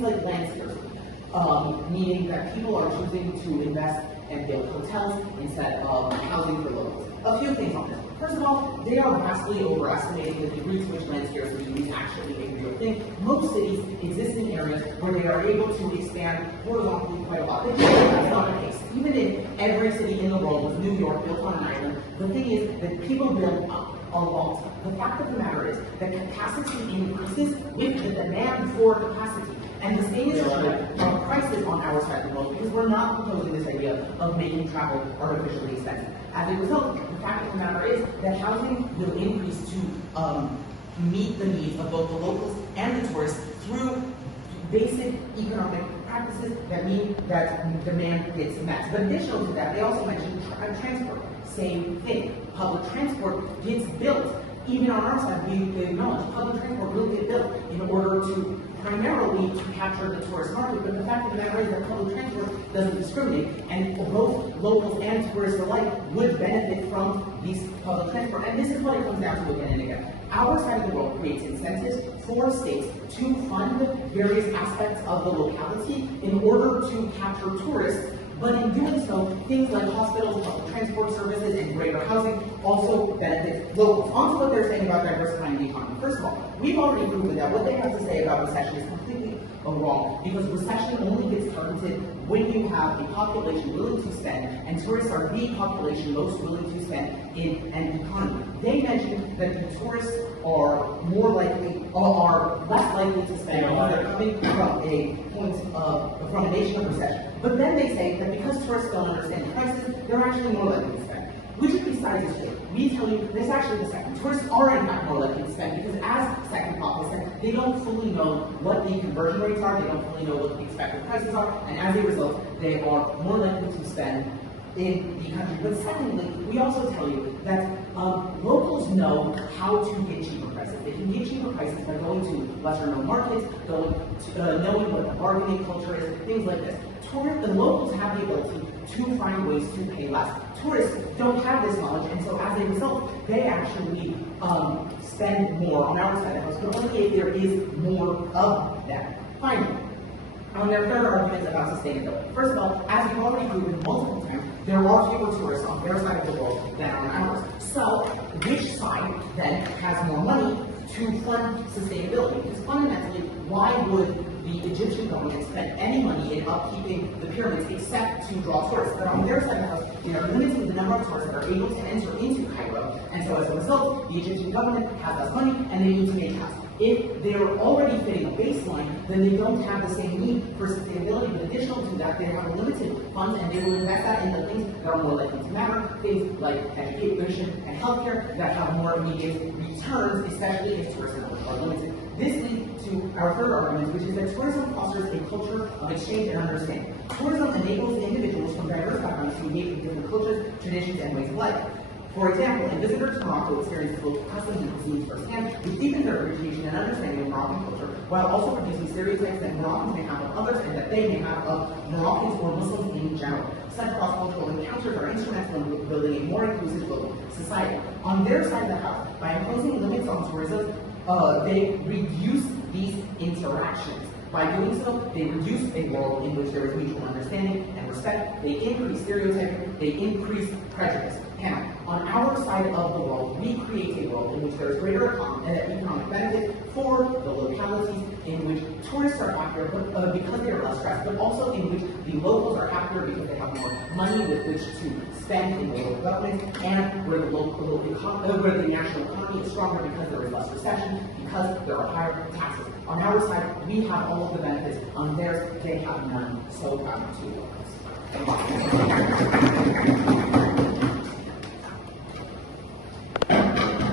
things like land scarcity, meaning that people are choosing to invest and build hotels instead of housing for locals. A few things on this. First of all, they are vastly overestimating the degree to which land scarcity is actually a real thing. Most cities exist in areas where they are able to expand horizontally quite a lot. That's not the case. Even if every city in the world was New York, built on an island, the thing is that people build up a lot. The fact of the matter is that capacity increases with the demand for capacity. And the same is true of prices on our side of the world, because we're not proposing this idea of making travel artificially expensive. As a result, the fact of the matter is that housing will increase to meet the needs of both the locals and the tourists through basic economic practices that mean that demand gets met. But additional to that, they also mentioned transport. Same thing. Public transport gets built. Even on our side, we acknowledge public transport will get built in order to primarily to capture the tourist market, but the fact of the matter is that public transport doesn't discriminate, and both locals and tourists alike would benefit from these public transport. And this is what it comes down to again and again. Our side of the world creates incentives for states to fund various aspects of the locality in order to capture tourists. But in doing so, things like hospitals, public transport services, and greater housing also benefit locals. On to what they're saying about diversifying the economy. First of all, we've already proven that what they have to say about recession is completely wrong, because recession only gets targeted when you have a population willing to spend, and tourists are the population most willing to spend in an economy. They mentioned that the tourists are less likely to spend because they're coming from a nation of recession. But then they say that because tourists don't understand prices, they're actually more likely to spend. Which of these sides is true? We tell you this is actually the second. Tourists are in fact more likely to spend because, as second thought said, they don't fully know what the conversion rates are, they don't fully know what the expected prices are, and as a result, they are more likely to spend in the country. But secondly, we also tell you that locals know how to get cheaper prices. They can get cheaper prices by going to lesser known markets, knowing what the bargaining culture is, things like this. The locals have the ability to find ways to pay less. Tourists don't have this knowledge, and so as a result, they actually spend more on our side of the house, but only if there is more of that. Finally, on their third argument about sustainability. First of all, as you've already proven multiple times, there are fewer tourists on their side of the world than on ours. So, which side then has more money to fund sustainability? Because fundamentally, why would the Egyptian government spend any money in upkeeping the pyramids except to draw tourists? But on their side of the house, they are limiting the number of tourists that are able to enter into Cairo, and so as a result, the Egyptian government has less money and they need to make cuts. If they are already fitting a baseline, then they don't have the same need for sustainability. But additional to that, they have a limited funds, and they will invest that in the things that are more likely to matter, things like education and healthcare that have more immediate returns, especially if tourism are limited. This leads to our third argument, which is that tourism fosters a culture of exchange and understanding. Tourism enables individuals from diverse backgrounds to engage in different cultures, traditions, and ways of life. For example, a visitor to Morocco experiences local customs and cuisines firsthand, which deepens their appreciation and understanding of Moroccan culture, while also producing stereotypes that Moroccans may have of others and that they may have of Moroccans or Muslims in general. Such cross-cultural encounters are instrumental in building a more inclusive global society. On their side of the house, by imposing limits on tourism, they reduce these interactions. By doing so, they reduce a world in which there is mutual understanding and respect. They increase stereotyping. They increase prejudice. And on our side of the world, we create a world in which there is greater economic benefit for the localities, in which tourists are happier because they are less stressed, but also in which the locals are happier because they have more money with which to spend in the local government, and where the national economy is stronger because there is less recession, because there are higher taxes. On our side, we have all of the benefits. On theirs, they have none. So back to you.